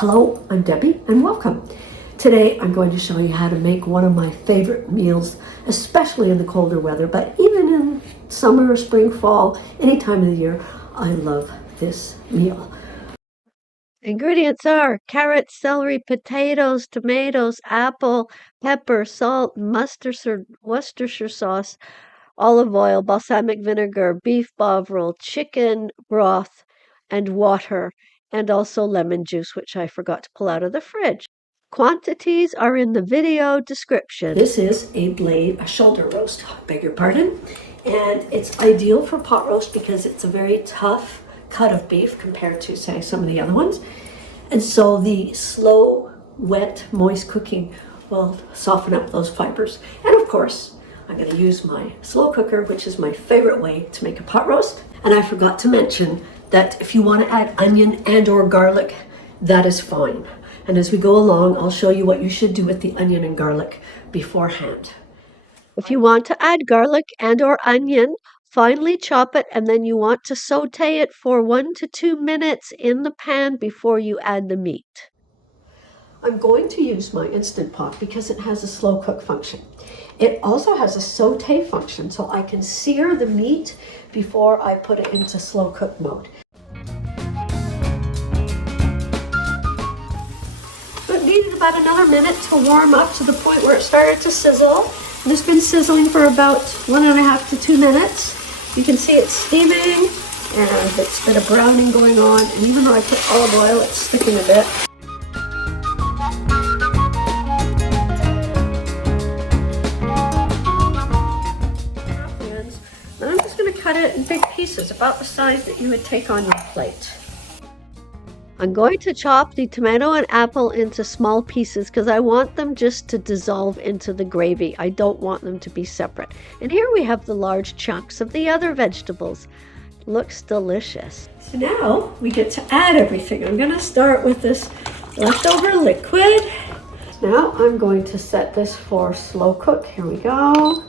Hello, I'm Debbie and welcome. Today I'm going to show you how to make one of my favorite meals, especially in the colder weather, but even in summer, spring, fall, any time of the year, I love this meal. Ingredients are carrots, celery, potatoes, tomatoes, apple, pepper, salt, Worcestershire sauce, olive oil, balsamic vinegar, beef bovril, chicken broth, and water, and also lemon juice, which I forgot to pull out of the fridge. Quantities are in the video description. This is a shoulder roast, beg your pardon, and it's ideal for pot roast because it's a very tough cut of beef compared to, say, some of the other ones. And so the slow, wet, moist cooking will soften up those fibers. And of course, I'm going to use my slow cooker, which is my favorite way to make a pot roast. And I forgot to mention that if you want to add onion and or garlic, that is fine. And as we go along, I'll show you what you should do with the onion and garlic beforehand. If you want to add garlic and or onion, finely chop it, and then you want to saute it for 1 to 2 minutes in the pan before you add the meat. I'm going to use my Instant Pot because it has a slow cook function. It also has a saute function, so I can sear the meat before I put it into slow cook mode. So it needed about another minute to warm up to the point where it started to sizzle. And it's been sizzling for about 1.5 to 2 minutes. You can see it's steaming and it's been a browning going on. And even though I put olive oil, it's sticking a bit. Then I'm just going to cut it in big pieces, about the size that you would take on your plate. I'm going to chop the tomato and apple into small pieces because I want them just to dissolve into the gravy. I don't want them to be separate. And here we have the large chunks of the other vegetables. Looks delicious. So now we get to add everything. I'm going to start with this leftover liquid. Now I'm going to set this for slow cook. Here we go.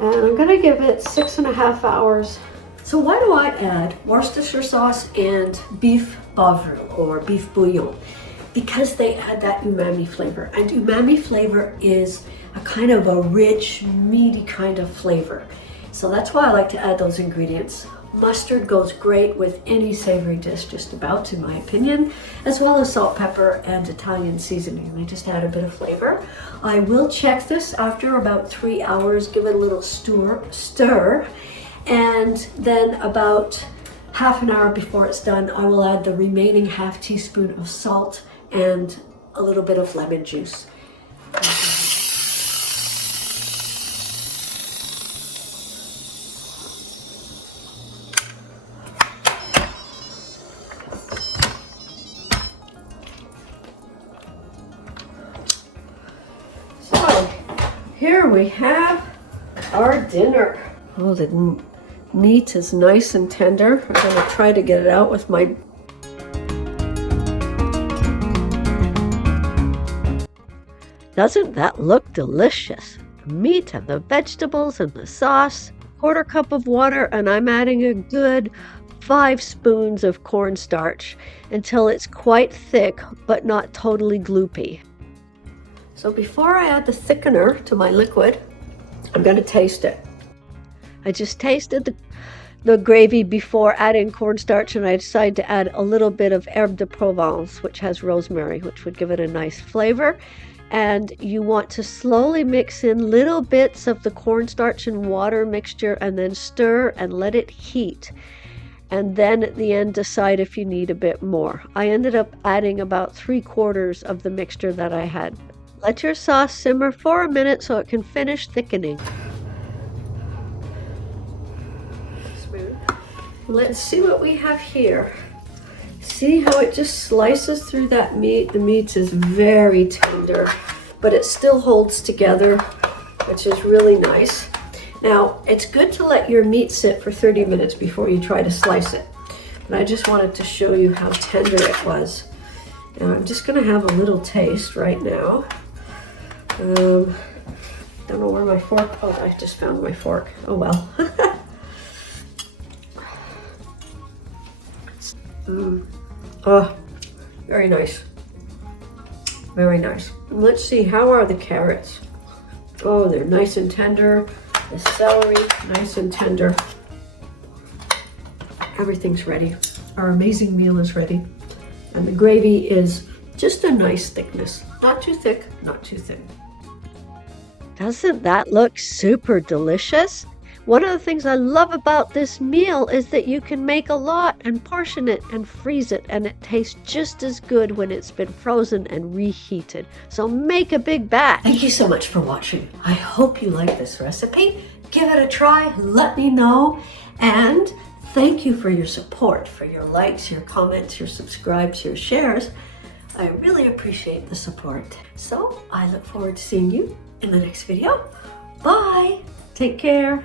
And I'm going to give it 6.5 hours. So why do I add Worcestershire sauce and beef bovril or beef bouillon? Because they add that umami flavor. And umami flavor is a kind of a rich, meaty kind of flavor. So that's why I like to add those ingredients. Mustard goes great with any savory dish, just about, in my opinion, as well as salt, pepper, and Italian seasoning. They just add a bit of flavor. I will check this after about 3 hours, give it a little stir, and then about half an hour before it's done, I will add the remaining ½ teaspoon of salt and a little bit of lemon juice. So here we have our dinner. Oh, the meat is nice and tender. I'm going to try to get it out with my... Doesn't that look delicious? The meat and the vegetables and the sauce, 1/4 cup of water, and I'm adding a good 5 spoons of cornstarch until it's quite thick but not totally gloopy. So before I add the thickener to my liquid, I'm going to taste it. I just tasted the gravy before adding cornstarch, and I decided to add a little bit of herbe de Provence, which has rosemary, which would give it a nice flavor. And you want to slowly mix in little bits of the cornstarch and water mixture and then stir and let it heat. And then at the end, decide if you need a bit more. I ended up adding about 3/4 of the mixture that I had. Let your sauce simmer for a minute so it can finish thickening. Let's see what we have here. See how it just slices through that meat? The meat is very tender, but it still holds together, which is really nice. Now, it's good to let your meat sit for 30 minutes before you try to slice it. But I just wanted to show you how tender it was. Now, I'm just gonna have a little taste right now. Don't know where my fork, oh, I just found my fork. Oh well. Oh, very nice. Very nice. Let's see, how are the carrots? Oh, they're nice and tender. The celery, nice and tender. Everything's ready. Our amazing meal is ready. And the gravy is just a nice thickness. Not too thick, not too thin. Doesn't that look super delicious? One of the things I love about this meal is that you can make a lot and portion it and freeze it, and it tastes just as good when it's been frozen and reheated. So make a big batch. Thank you so much for watching. I hope you like this recipe. Give it a try, let me know, and thank you for your support, for your likes, your comments, your subscribes, your shares. I really appreciate the support. So I look forward to seeing you in the next video. Bye. Take care.